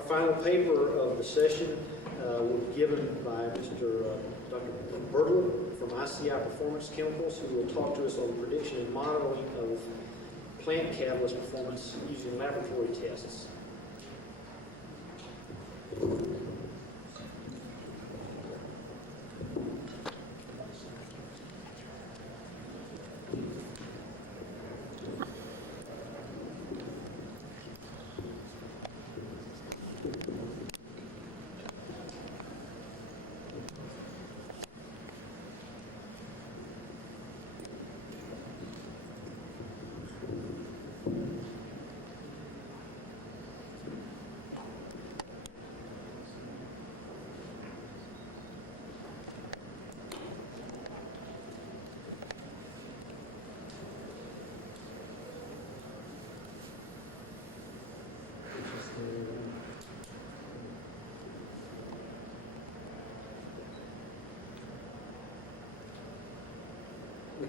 Our final paper of the session will be given by Dr. Burtill from ICI Performance Chemicals, who will talk to us on the prediction and modeling of plant catalyst performance using laboratory tests.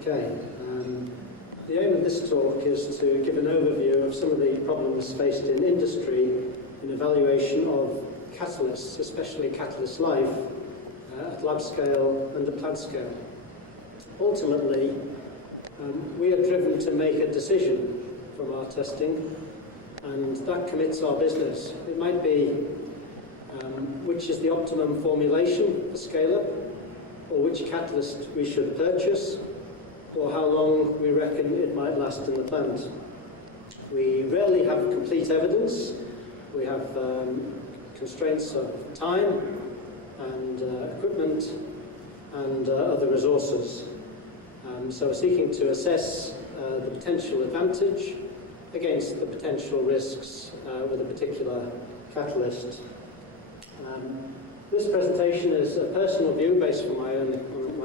Okay, the aim of this talk is to give an overview of some of the problems faced in industry in evaluation of catalysts, especially catalyst life, at lab scale and at plant scale. Ultimately, we are driven to make a decision from our testing, and that commits our business. It might be which is the optimum formulation for scale-up, or which catalyst we should purchase, or how long we reckon it might last in the plant. We rarely have complete evidence. We have constraints of time and equipment and other resources. So we're seeking to assess the potential advantage against the potential risks with a particular catalyst. This presentation is a personal view based on my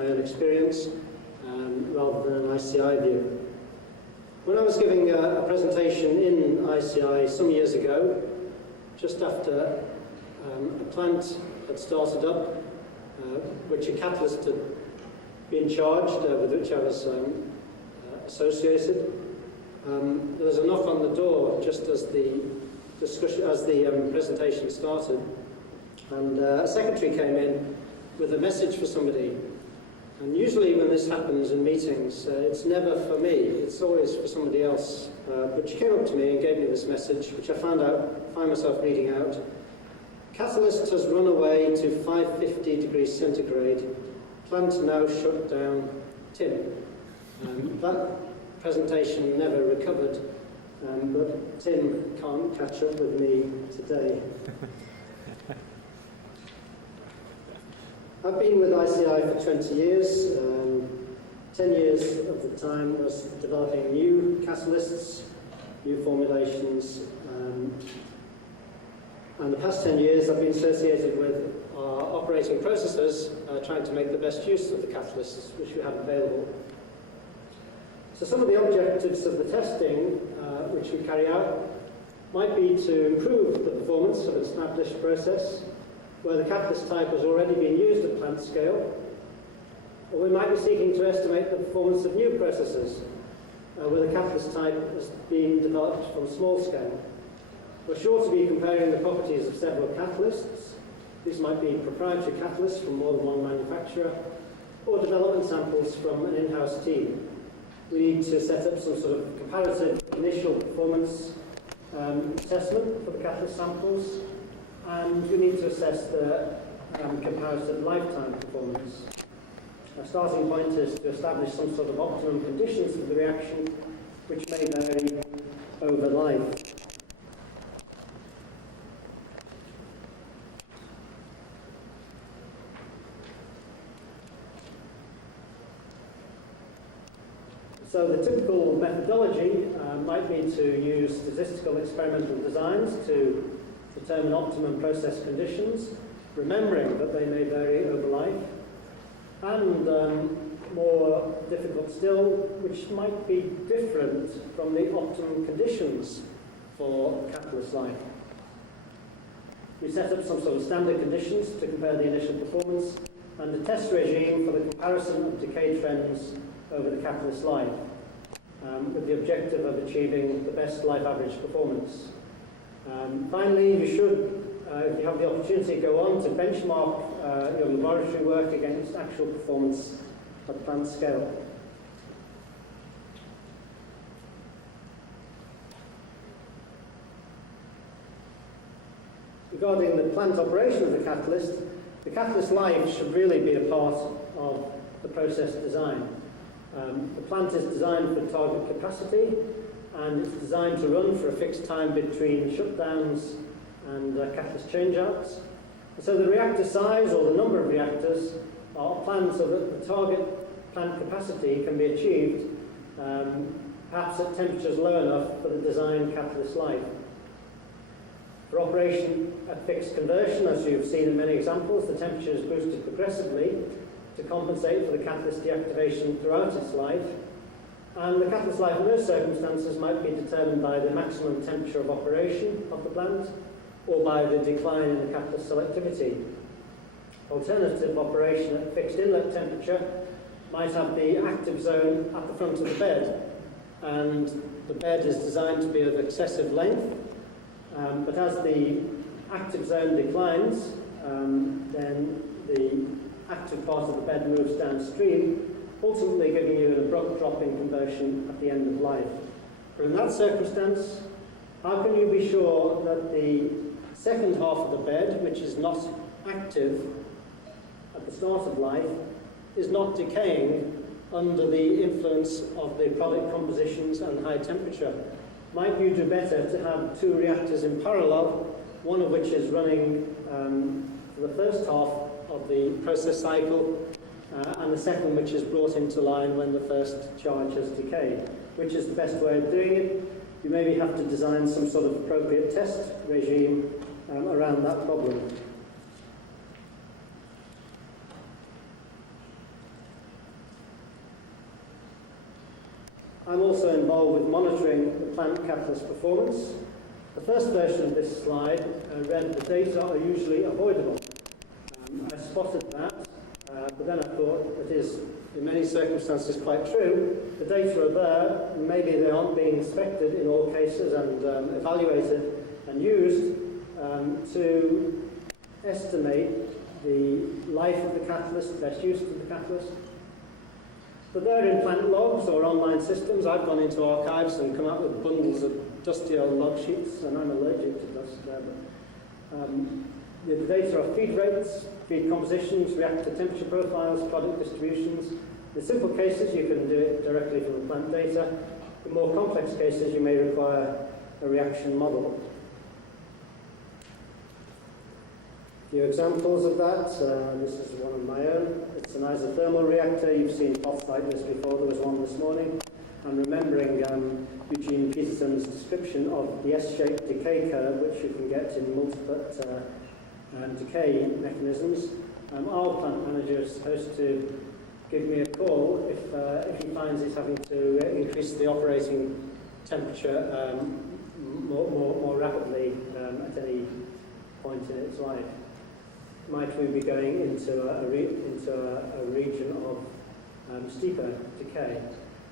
own experience, rather than an ICI view. When I was giving a presentation in ICI some years ago, just after a plant had started up, which a catalyst had been charged, with which I was associated, there was a knock on the door just as the presentation started, and a secretary came in with a message for somebody. And usually when this happens in meetings, it's never for me, it's always for somebody else. But she came up to me and gave me this message, which I find myself reading out. Catalyst has run away to 550 degrees centigrade. Plant now shut down. Tim. That presentation never recovered, but Tim can't catch up with me today. I've been with ICI for 20 years. 10 years of the time was developing new catalysts, new formulations, and the past 10 years I've been associated with our operating processes, trying to make the best use of the catalysts which we have available. So some of the objectives of the testing which we carry out might be to improve the performance of an established process where the catalyst type has already been used at plant scale, or we might be seeking to estimate the performance of new processes where the catalyst type has been developed from small scale. We're sure to be comparing the properties of several catalysts. These might be proprietary catalysts from more than one manufacturer, or development samples from an in-house team. We need to set up some sort of comparative initial performance assessment for the catalyst samples, and we need to assess the comparative lifetime performance. Our starting point is to establish some sort of optimum conditions for the reaction, which may vary over life. So the typical methodology might be to use statistical experimental designs to determine optimum process conditions, remembering that they may vary over life, and more difficult still, which might be different from the optimum conditions for catalyst life. We set up some sort of standard conditions to compare the initial performance and a test regime for the comparison of decay trends over the catalyst life, with the objective of achieving the best life average performance. Finally, you should if you have the opportunity, go on to benchmark your laboratory work against actual performance at plant scale. Regarding the plant operation of the catalyst life should really be a part of the process design. The plant is designed for target capacity, and it's designed to run for a fixed time between shutdowns and catalyst changeouts. So the reactor size or the number of reactors are planned so that the target plant capacity can be achieved perhaps at temperatures low enough for the designed catalyst life. For operation at fixed conversion, as you've seen in many examples, the temperature is boosted progressively to compensate for the catalyst deactivation throughout its life. And the catalyst life in those circumstances might be determined by the maximum temperature of operation of the plant or by the decline in the catalyst selectivity. Alternative operation at fixed inlet temperature might have the active zone at the front of the bed, and the bed is designed to be of excessive length. But as the active zone declines, then the active part of the bed moves downstream, ultimately giving you an abrupt drop in conversion at the end of life. But in that circumstance, how can you be sure that the second half of the bed, which is not active at the start of life, is not decaying under the influence of the product compositions and high temperature? Might you do better to have two reactors in parallel, one of which is running for the first half of the process cycle, and the second which is brought into line when the first charge has decayed? Which is the best way of doing it? You maybe have to design some sort of appropriate test regime around that problem. I'm also involved with monitoring the plant catalyst performance. The first version of this slide read the data are usually avoidable. I spotted that, but then I thought it is in many circumstances quite true. The data are there, maybe they aren't being inspected in all cases and evaluated and used to estimate the life of the catalyst, best use of the catalyst. But they're in plant logs or online systems. I've gone into archives and come up with bundles of dusty old log sheets, and I'm allergic to dust there. The data are feed rates, feed compositions, reactor temperature profiles, product distributions. In simple cases, you can do it directly from the plant data. In more complex cases, you may require a reaction model. A few examples of that. This is one of my own. It's an isothermal reactor. You've seen plots like this before. There was one this morning. I'm remembering Eugene Peterson's description of the S-shaped decay curve, which you can get in multiple decay mechanisms. Our plant manager is supposed to give me a call if he finds he's having to increase the operating temperature more rapidly at any point in its life. Might we be going into a region of steeper decay?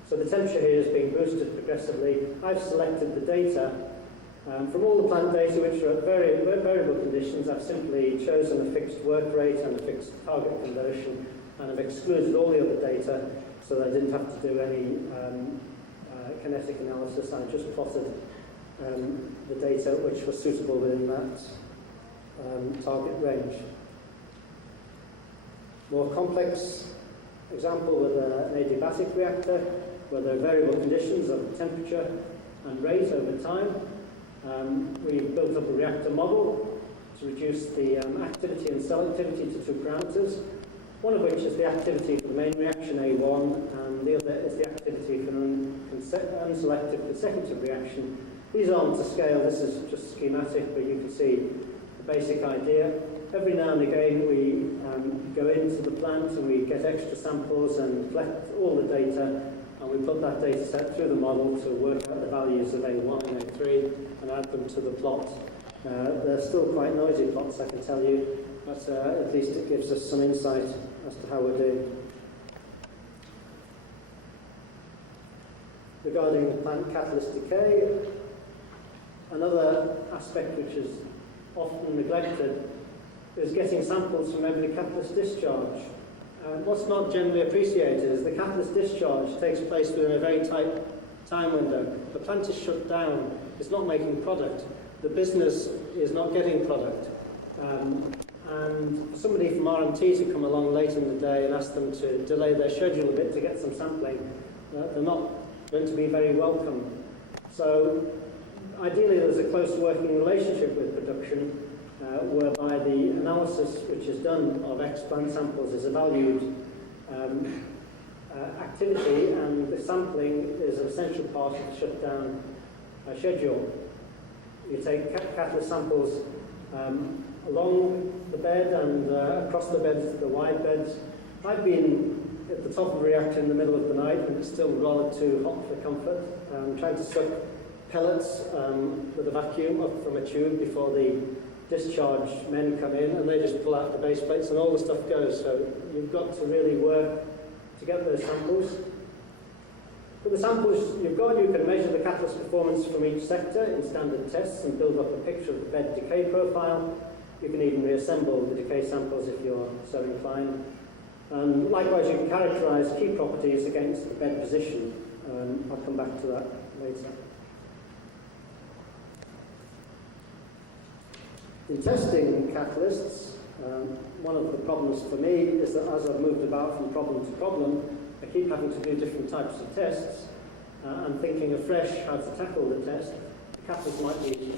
So the temperature here is being boosted progressively. I've selected the data from all the plant data, which are at variable conditions. I've simply chosen a fixed work rate and a fixed target conversion, and I've excluded all the other data so that I didn't have to do any kinetic analysis. I just plotted the data which was suitable within that target range. More complex example with an adiabatic reactor, where there are variable conditions of temperature and rate over time. We've built up a reactor model to reduce the activity and selectivity to 2 parameters, one of which is the activity for the main reaction A1, and the other is the activity for an unselective consecutive reaction. These aren't to scale, this is just schematic, but you can see the basic idea. Every now and again we go into the plant and we get extra samples and collect all the data, and we put that data set through the model to work out the values of A1 and A3 and add them to the plot. They're still quite noisy plots, I can tell you, but at least it gives us some insight as to how we're doing. Regarding plant catalyst decay, another aspect which is often neglected, is getting samples from every catalyst discharge. What's not generally appreciated is the catalyst discharge takes place within a very tight time window. The plant is shut down, it's not making product. The business is not getting product. And somebody from RMT to come along late in the day and ask them to delay their schedule a bit to get some sampling, they're not going to be very welcome. So ideally there's a close working relationship with production whereby the analysis which is done of ex-plant samples is a valued activity, and the sampling is an essential part of the shutdown schedule. You take catalyst samples along the bed and across the beds, the wide beds. I've been at the top of a reactor in the middle of the night when it's still rather too hot for comfort, trying to suck pellets with a vacuum up from a tube before the discharge men come in, and they just pull out the base plates and all the stuff goes. So you've got to really work to get those samples. With the samples you've got, you can measure the catalyst performance from each sector in standard tests and build up a picture of the bed decay profile. You can even reassemble the decay samples if you're so inclined. Likewise, you can characterize key properties against the bed position. I'll come back to that later. In testing catalysts, one of the problems for me is that as I've moved about from problem to problem, I keep having to do different types of tests and thinking afresh how to tackle the test. The catalyst might be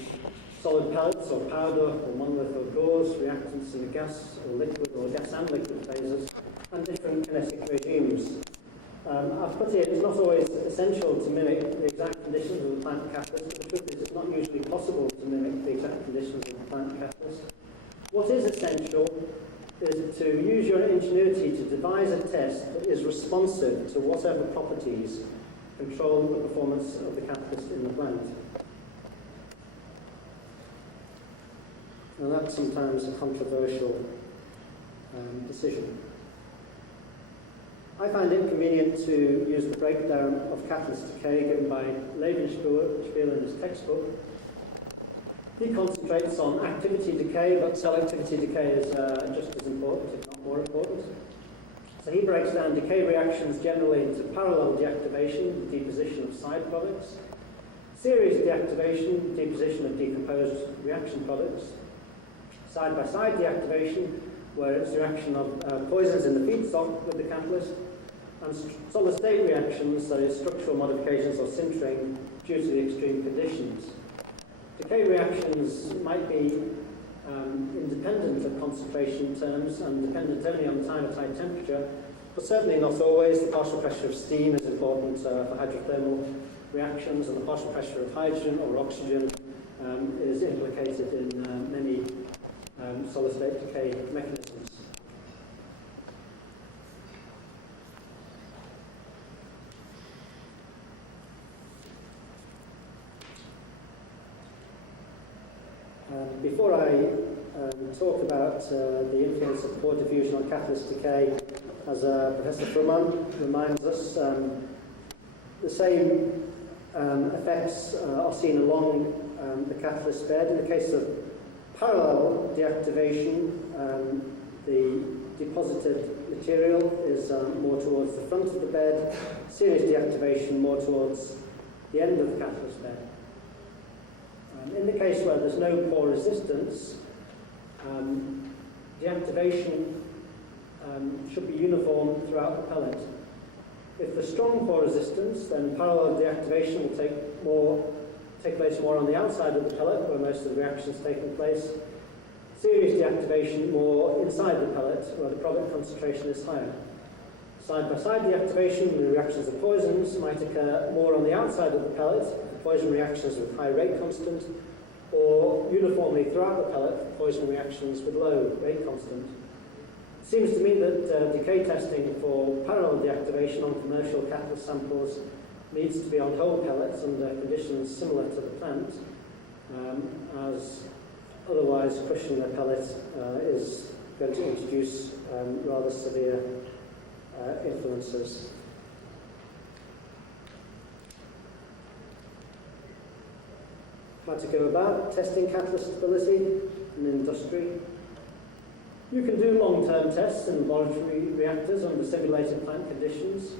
solid pellets or powder or monolith or gauze, reactants in a gas or liquid or gas and liquid phases, and different kinetic regimes. I've put here, it's not always essential to mimic the exact conditions of the plant catalyst. The truth is it's not usually possible to mimic the exact conditions of the plant catalyst. What is essential is to use your ingenuity to devise a test that is responsive to whatever properties control the performance of the catalyst in the plant. And that's sometimes a controversial decision. I find it convenient to use the breakdown of catalyst decay given by Levenspiel in his textbook. He concentrates on activity decay, but cell activity decay is just as important, if not more important. So he breaks down decay reactions generally into parallel deactivation, the deposition of side products, series deactivation, deposition of decomposed reaction products, side-by-side deactivation, where it's the reaction of poisons in the feedstock with the catalyst, and solid-state reactions, that is structural modifications or sintering due to the extreme conditions. Decay reactions might be independent of concentration terms and dependent only on time at high temperature, but certainly not always. The partial pressure of steam is important for hydrothermal reactions, and the partial pressure of hydrogen or oxygen is implicated in many solid-state decay mechanisms. Before I talk about the influence of pore diffusion on catalyst decay, as Professor Fruman reminds us, the same effects are seen along the catalyst bed. In the case of parallel deactivation, the deposited material is more towards the front of the bed, series deactivation more towards the end of the catalyst bed. In the case where there's no pore resistance, deactivation should be uniform throughout the pellet. If there's strong pore resistance, then parallel deactivation will take place more on the outside of the pellet, where most of the reaction's taking place. Series deactivation more inside the pellet, where the product concentration is higher. Side-by-side deactivation, the reactions of poisons might occur more on the outside of the pellet, poison reactions with high rate constant, or uniformly throughout the pellet, poison reactions with low rate constant. It seems to me that decay testing for parallel deactivation on commercial catalyst samples needs to be on whole pellets under conditions similar to the plant, as otherwise crushing the pellet is going to introduce rather severe influences. My to go about testing catalyst stability in industry. You can do long-term tests in laboratory reactors under simulated plant conditions.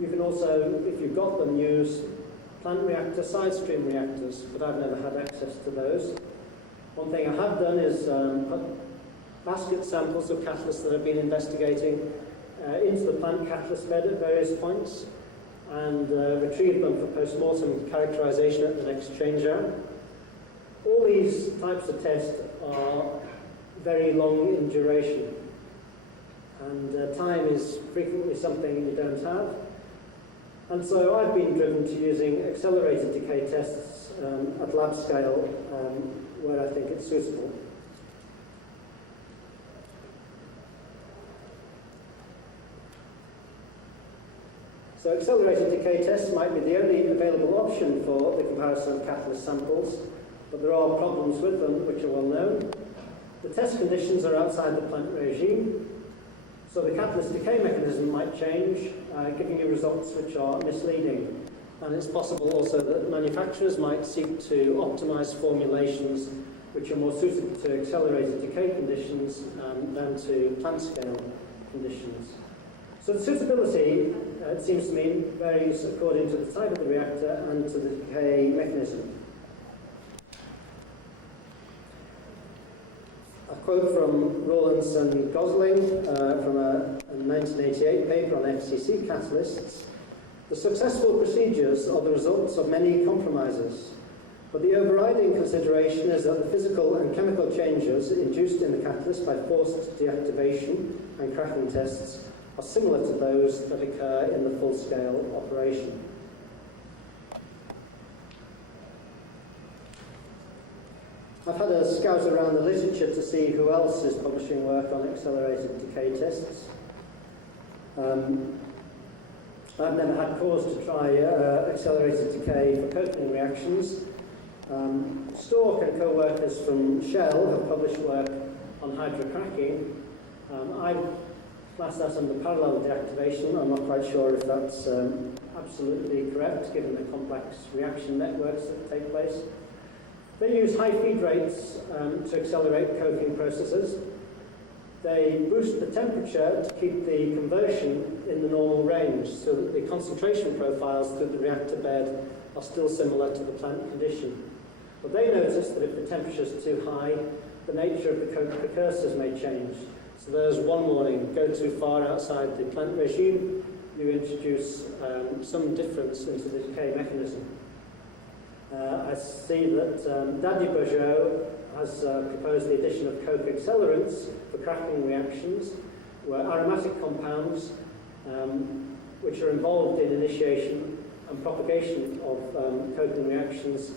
You can also, if you've got them, use plant reactor side stream reactors, but I've never had access to those. One thing I have done is put basket samples of catalysts that I've been investigating into the plant catalyst bed at various points and retrieve them for post-mortem characterization at the next changeout. All these types of tests are very long in duration, and time is frequently something you don't have. And so I've been driven to using accelerated decay tests at lab scale where I think it's suitable. So accelerated decay tests might be the only available option for the comparison of catalyst samples, but there are problems with them which are well known. The test conditions are outside the plant regime, so the catalyst decay mechanism might change, giving you results which are misleading. And it's possible also that manufacturers might seek to optimize formulations which are more suited to accelerated decay conditions than to plant scale conditions. So the suitability, it seems to me, varies according to the type of the reactor and to the decay mechanism. A quote from Rowlands and Gosling from a 1988 paper on FCC catalysts. The successful procedures are the results of many compromises, but the overriding consideration is that the physical and chemical changes induced in the catalyst by forced deactivation and cracking tests are similar to those that occur in the full-scale operation. I've had a scout around the literature to see who else is publishing work on accelerated decay tests. I've never had cause to try accelerated decay for coating reactions. Stork and co-workers from Shell have published work on hydrocracking. I've classed that under parallel deactivation. I'm not quite sure if that's absolutely correct, given the complex reaction networks that take place. They use high feed rates to accelerate coking processes. They boost the temperature to keep the conversion in the normal range so that the concentration profiles through the reactor bed are still similar to the plant condition. But they notice that if the temperature is too high, the nature of the coke precursors may change. So there's one warning: go too far outside the plant regime, you introduce some difference into the decay mechanism. I see that Daniel Bourgeot has proposed the addition of coke accelerants for cracking reactions, where aromatic compounds, which are involved in initiation and propagation of coking reactions,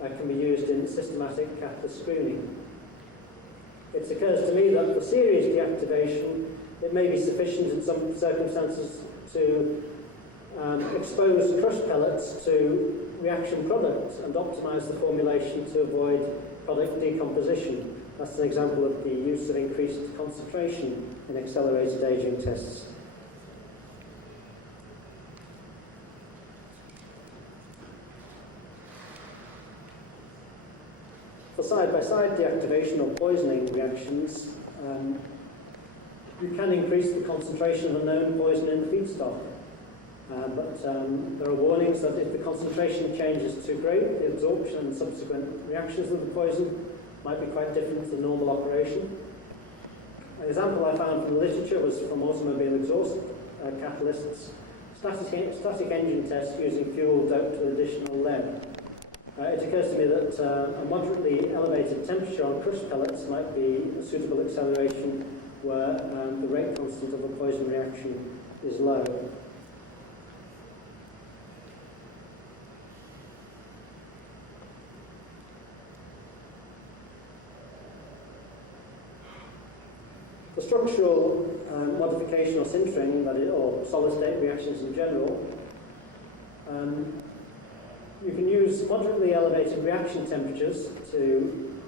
can be used in systematic catalyst screening. It occurs to me that for series deactivation, it may be sufficient in some circumstances to expose crushed pellets to reaction products and optimize the formulation to avoid product decomposition. That's an example of the use of increased concentration in accelerated aging tests. For side-by-side deactivation or poisoning reactions, you can increase the concentration of a known poison in the feedstock. But there are warnings that if the concentration change is too great, the absorption and subsequent reactions of the poison might be quite different to normal operation. An example I found from the literature was from automobile exhaust catalysts, static engine tests using fuel doped with additional lead. It occurs to me that a moderately elevated temperature on crushed pellets might be a suitable acceleration where the rate constant of a poison reaction is low. For structural modification or sintering, or solid-state reactions in general, you can use moderately elevated reaction temperatures to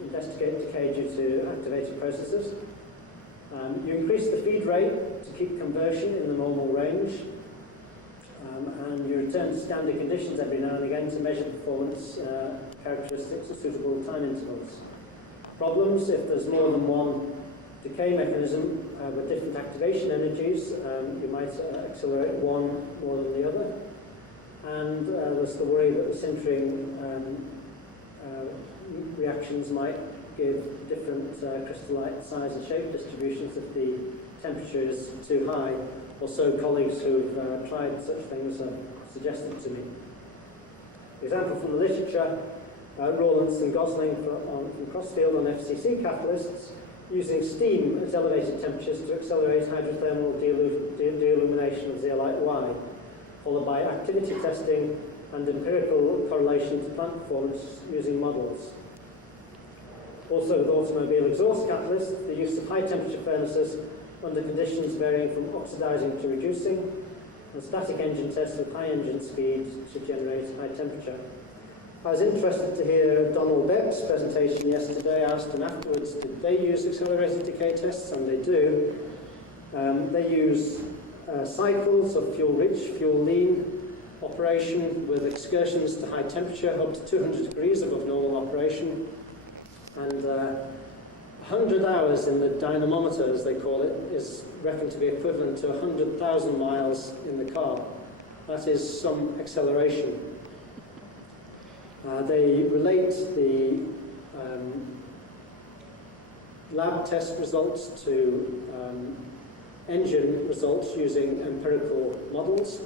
investigate decay due to activated processes. You increase the feed rate to keep conversion in the normal range. and you return to standard conditions every now and again to measure performance characteristics at suitable time intervals. Problems: if there's more than one decay mechanism with different activation energies, you might accelerate one more than the other. And there's the worry that the sintering reactions might give different crystallite size and shape distributions if the temperature is too high. Also, colleagues who've tried such things have suggested to me. Example from the literature, Rawlins and Gosling from Crossfield on FCC catalysts, using steam at elevated temperatures to accelerate hydrothermal deillumination of zeolite Y, followed by activity testing and empirical correlation to plant performance using models. Also with automobile exhaust catalysts, the use of high temperature furnaces under conditions varying from oxidizing to reducing, and static engine tests with high engine speed to generate high temperature. I was interested to hear Donald Beck's presentation yesterday. I asked him afterwards, did they use accelerated decay tests? And they do. They use cycles of fuel-rich, fuel-lean operation with excursions to high temperature, up to 200 degrees above normal operation, and 100 hours in the dynamometer, as they call it, is reckoned to be equivalent to 100,000 miles in the car. That is some acceleration. They relate the lab test results to engine results using empirical models.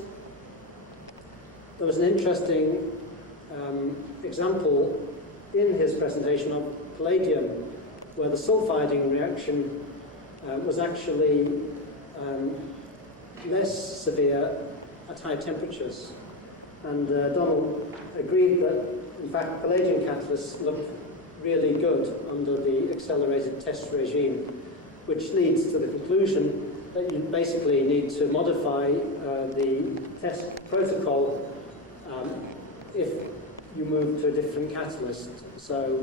There was an interesting example in his presentation of palladium, where the sulfiding reaction was actually less severe at high temperatures. And Donald agreed that, in fact, palladium catalysts look really good under the accelerated test regime, which leads to the conclusion that you basically need to modify the test protocol if you move to a different catalyst. So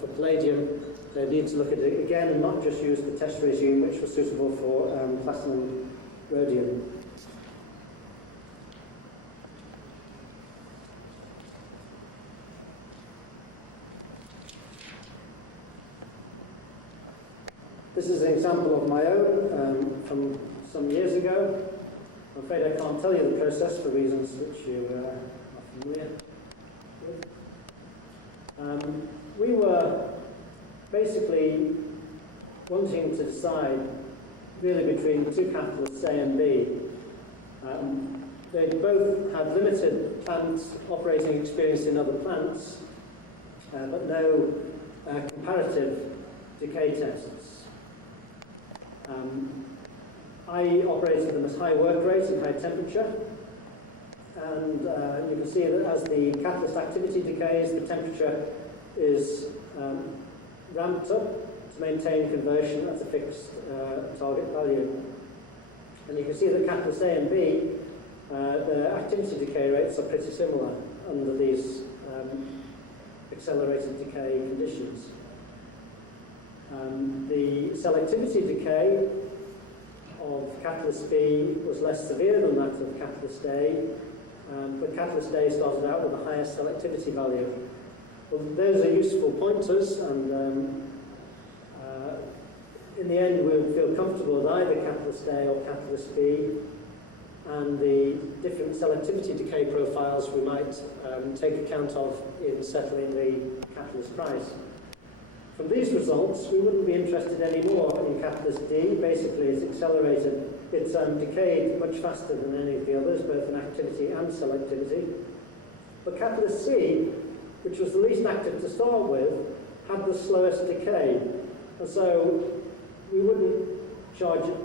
for palladium, they need to look at it again and not just use the test regime which was suitable for platinum rhodium. This is an example of my own from some years ago. I'm afraid I can't tell you the process for reasons which you are familiar with. We were basically wanting to decide really between two catalysts, A and B. They both had limited plant operating experience in other plants, but no comparative decay tests. I operated them at high work rate and high temperature, and you can see that as the catalyst activity decays, the temperature is ramped up to maintain conversion at a fixed target value. And you can see that catalyst A and B, the activity decay rates are pretty similar under these accelerated decay conditions. The selectivity decay of catalyst B was less severe than that of catalyst A, but catalyst A started out with the highest selectivity value. Well, those are useful pointers, and in the end we would feel comfortable with either catalyst A or catalyst B, and the different selectivity decay profiles we might take account of in settling the catalyst price. From these results, we wouldn't be interested anymore in catalyst D. Basically, it's accelerated. It's decayed much faster than any of the others, both in activity and selectivity. But catalyst C, which was the least active to start with, had the slowest decay. And so we wouldn't charge it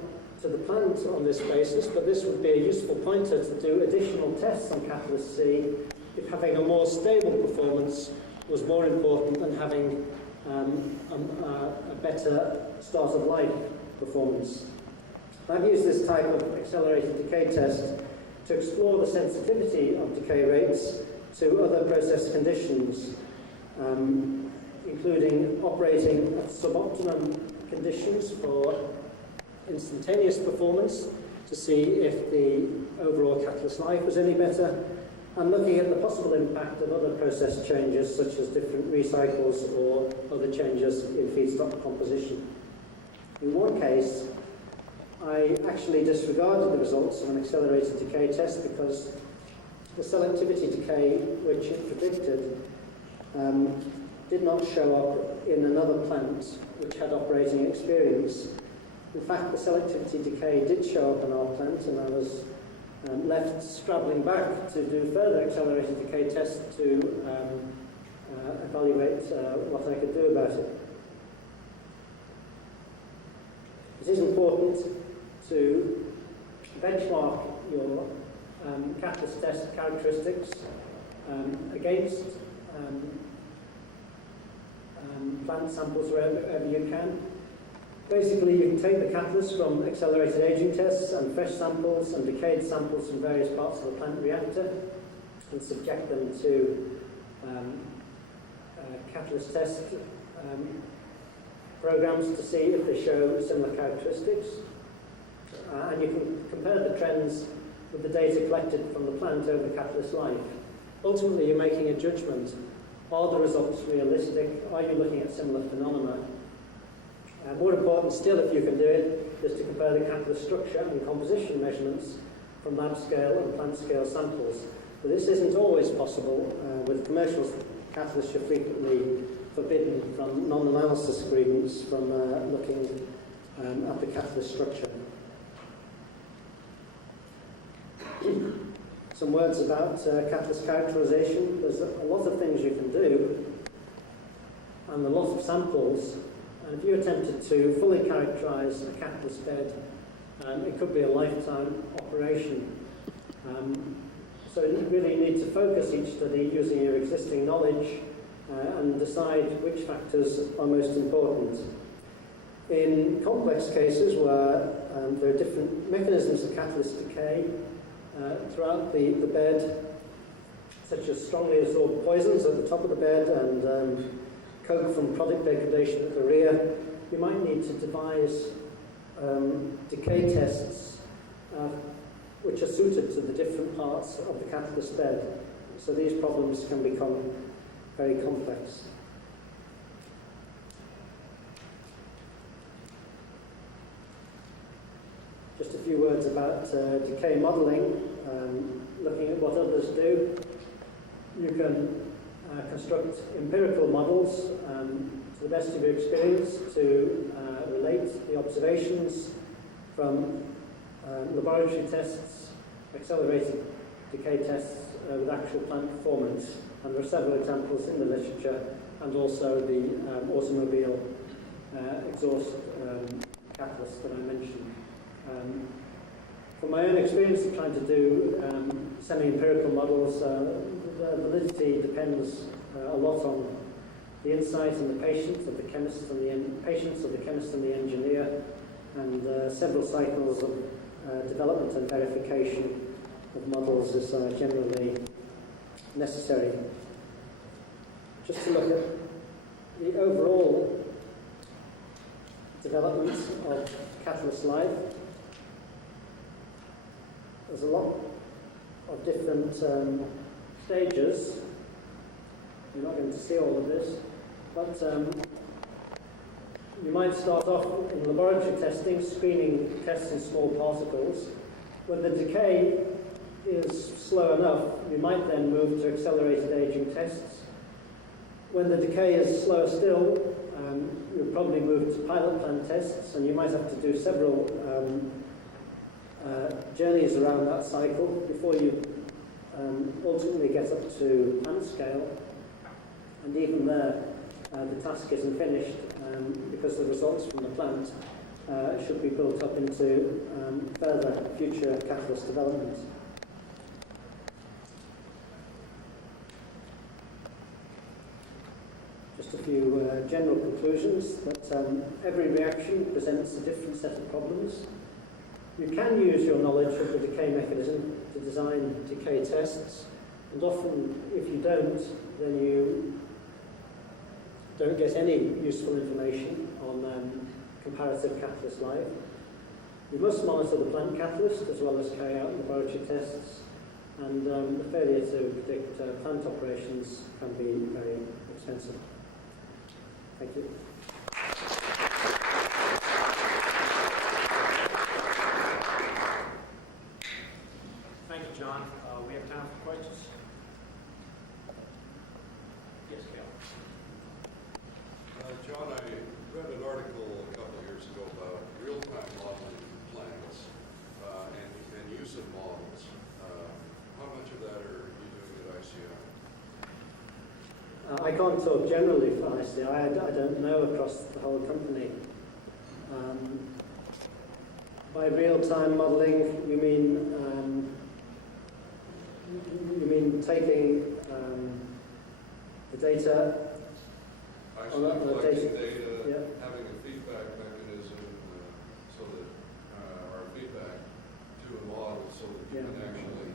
to the plant on this basis, but this would be a useful pointer to do additional tests on catalyst C if having a more stable performance was more important than having a better start of life performance. I've used this type of accelerated decay test to explore the sensitivity of decay rates to other process conditions, including operating at suboptimum conditions for instantaneous performance, to see if the overall catalyst life was any better, and looking at the possible impact of other process changes such as different recycles or other changes in feedstock composition. In one case, I actually disregarded the results of an accelerated decay test because the selectivity decay which it predicted did not show up in another plant which had operating experience. In fact, the selectivity decay did show up in our plant, and I was left scrabbling back to do further accelerated decay tests to evaluate what I could do about it. It is important to benchmark your catalyst test characteristics against plant samples wherever you can. Basically, you can take the catalyst from accelerated aging tests and fresh samples and decayed samples from various parts of the plant reactor and subject them to catalyst test programs to see if they show similar characteristics. And you can compare the trends with the data collected from the plant over the catalyst life. Ultimately, you're making a judgment. Are the results realistic? Are you looking at similar phenomena? More important still, if you can do it, is to compare the catalyst structure and composition measurements from lab scale and plant scale samples. But this isn't always possible. With commercial catalysts, you're frequently forbidden from non-analysis agreements from looking at the catalyst structure. Some words about catalyst characterization. There's a lot of things you can do and a lot of samples. And if you attempted to fully characterize a catalyst bed, it could be a lifetime operation. So you really need to focus each study using your existing knowledge and decide which factors are most important. In complex cases where there are different mechanisms of catalyst decay throughout the bed, such as strongly absorbed poisons at the top of the bed and coke from product degradation at the rear, you might need to devise decay tests which are suited to the different parts of the catalyst bed. So these problems can become very complex. Just a few words about decay modelling. Looking at what others do, you can construct empirical models to the best of your experience to relate the observations from laboratory tests, accelerated decay tests with actual plant performance. And there are several examples in the literature, and also the automobile exhaust catalyst that I mentioned. From my own experience of trying to do semi-empirical models, the validity depends a lot on the insight and the patience of the chemist and the engineer, and several cycles of development and verification of models is generally necessary. Just to look at the overall development of catalyst life, there's a lot of different stages. You're not going to see all of this, but you might start off in laboratory testing, screening tests in small particles. When the decay is slow enough, you might then move to accelerated aging tests. When the decay is slower still, you'll probably move to pilot plant tests, and you might have to do several journeys around that cycle before you ultimately get up to plant scale. And even there, the task isn't finished because the results from the plant should be built up into further future catalyst development. Just a few general conclusions that every reaction presents a different set of problems. You can use your knowledge of the decay mechanism to design decay tests, and often if you don't, then you don't get any useful information on comparative catalyst life. We must monitor the plant catalyst as well as carry out laboratory tests, and the failure to predict plant operations can be very expensive. Thank you. Thank you, John. We have time for questions. Yes, Cal. John, I read an article a couple of years ago about real-time modeling of plants and use of models. How much of that are you doing at ICI? I can't talk generally for ICI. I don't know across the whole company. By real-time modelling, you mean taking the data? Actually collecting data, yeah. having a feedback mechanism so that, or feedback to a model so that you can actually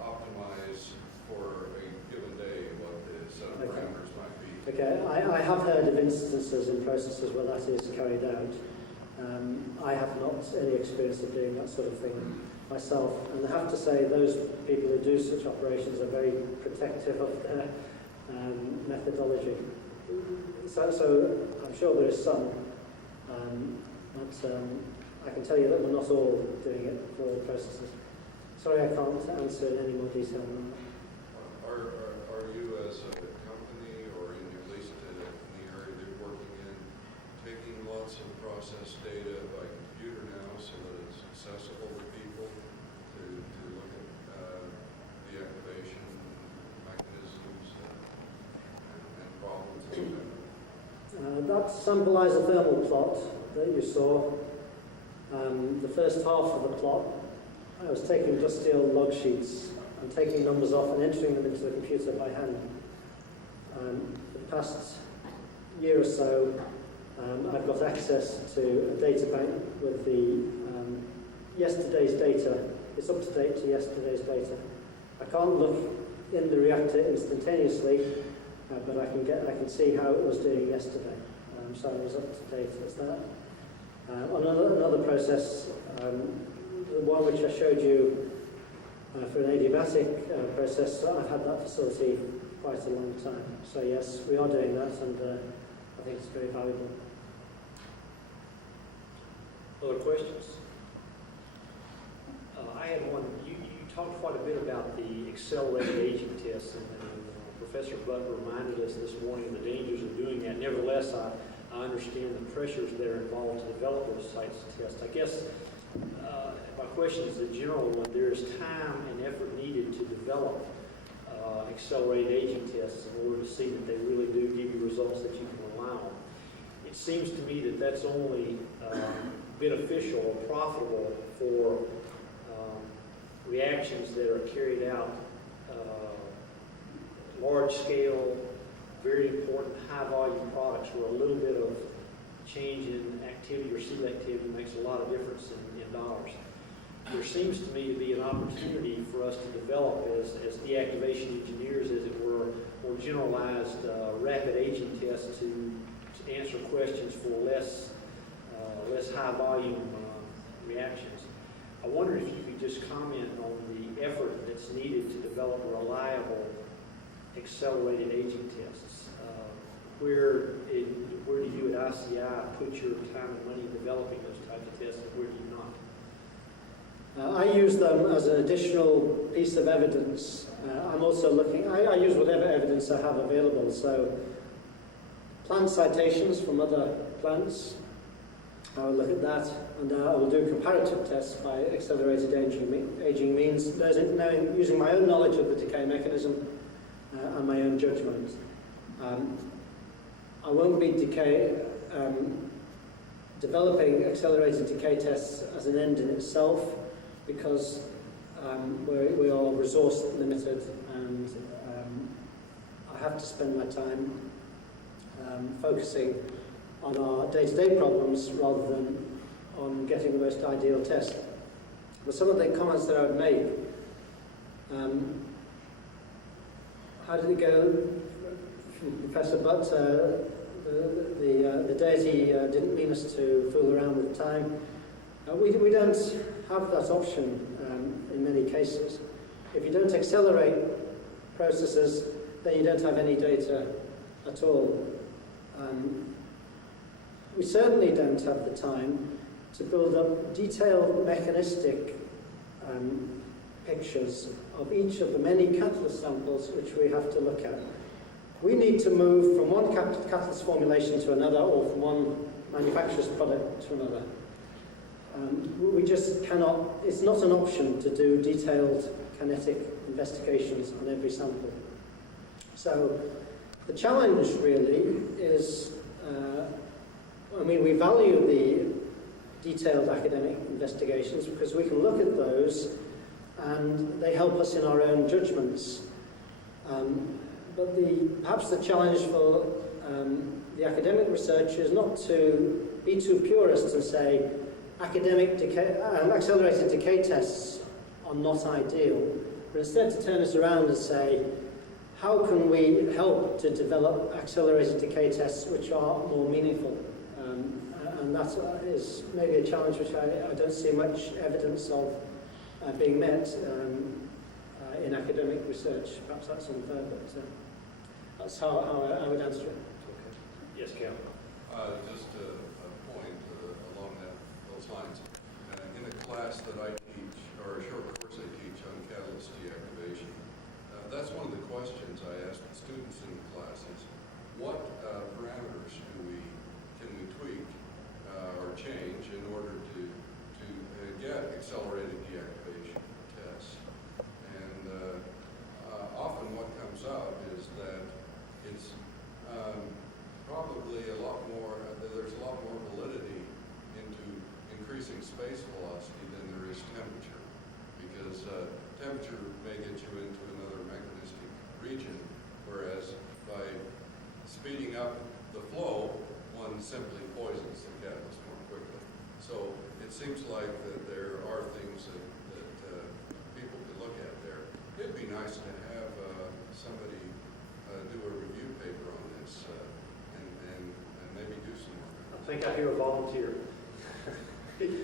optimize for a given day what the set of parameters might be. Okay, I have heard of instances in processes where that is carried out. I have not any experience of doing that sort of thing myself, and I have to say those people who do such operations are very protective of their methodology. So I'm sure there is some, but I can tell you that we're not all doing it for all processes. Sorry, I can't answer in any more detail than that. Are you as a company or in at least in the area that you're working in taking lots of process data by computer now so that it's accessible to people to look at the activation mechanisms and problems, etc.? That sample isothermal plot that you saw, the first half of the plot, I was taking dusty old log sheets and taking numbers off and entering them into the computer by hand. For the past year or so, I've got access to a data bank with the yesterday's data. It's up to date to yesterday's data. I can't look in the reactor instantaneously, but I can see how it was doing yesterday. So I was up to date as that. Another process, the one which I showed you for an adiabatic process, I've had that facility quite a long time. So yes, we are doing that, and I think it's very valuable. Other questions? I had one. You talked quite a bit about the accelerated aging tests, and Professor Butler reminded us this morning of the dangers of doing that. Nevertheless, I understand the pressures that are involved to develop those types of tests. I guess my question is a general one. There is time and effort needed to develop accelerated aging tests in order to see that they really do give you results that you can rely on. It seems to me that that's only beneficial or profitable for reactions that are carried out large-scale, very important, high-volume products where a little bit of change in activity or selectivity makes a lot of difference in dollars. There seems to me to be an opportunity for us to develop as deactivation engineers, as it were, more generalized rapid aging tests to answer questions for less high-volume reactions. I wonder if you could just comment on the effort that's needed to develop reliable accelerated aging tests. Where do you at ICI put your time and money in developing those types of tests, and where do you not? I use them as an additional piece of evidence. I'm also looking, I use whatever evidence I have available. So plant citations from other plants, I will look at that, and I will do comparative tests by accelerated aging means, using my own knowledge of the decay mechanism and my own judgment. I won't be developing accelerated decay tests as an end in itself, because we are resource limited, and I have to spend my time focusing on our day-to-day problems rather than on getting the most ideal test. But some of the comments that I would make, how did it go, Professor Butt? The deity didn't mean us to fool around with time. We don't have that option in many cases. If you don't accelerate processes, then you don't have any data at all. We certainly don't have the time to build up detailed mechanistic pictures of each of the many catalyst samples which we have to look at. We need to move from one catalyst formulation to another, or from one manufacturer's product to another. We just cannot, it's not an option to do detailed kinetic investigations on every sample. So the challenge really is, we value the detailed academic investigations because we can look at those and they help us in our own judgments. But perhaps the challenge for the academic researcher is not to be too purist and say accelerated decay tests are not ideal, but instead to turn us around and say, how can we help to develop accelerated decay tests which are more meaningful? And that is maybe a challenge which I don't see much evidence of being met in academic research. Perhaps that's unfair, but that's how I would answer it. Okay. Yes, Cal. Just a point along those lines. In a class that I teach, or a short course I teach on catalyst deactivation, that's one of the questions I ask the students in the class is, what parameters can we tweak or change in order to get accelerated deactivation tests? And often what comes out is that it's probably a lot more, there's a lot more validity into increasing space velocity than there is temperature, because temperature may get you into another mechanistic region, whereas by speeding up the flow, one simply poisons the catalyst more quickly. So it seems like that there are things that people could look at there. It'd be nice to have somebody do a review paper on this and maybe do some more. I think I hear a volunteer. Okay.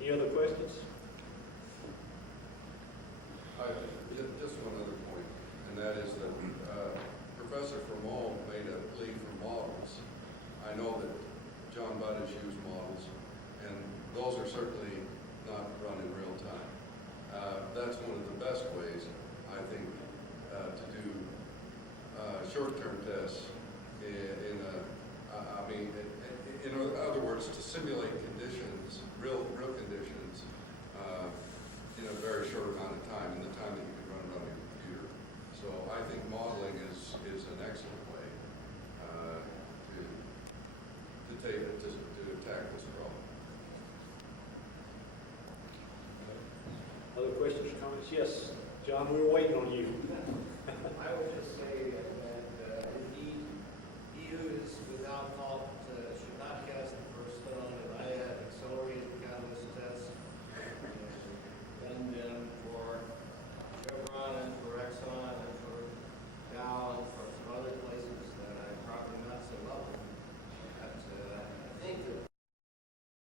Any other questions? Just one other point, and that is that Professor Vermont made a plea for models. I know that John Budd has used models, and those are certainly not run in real time. That's one of the best ways, I think, to do short-term tests in other words, to simulate conditions, real conditions, in a very short amount of time, in the time that you can run it on your computer. So I think modeling is an excellent way to attack this problem. Other questions or comments? Yes, John, we were waiting on you. I would just say that indeed, EUs without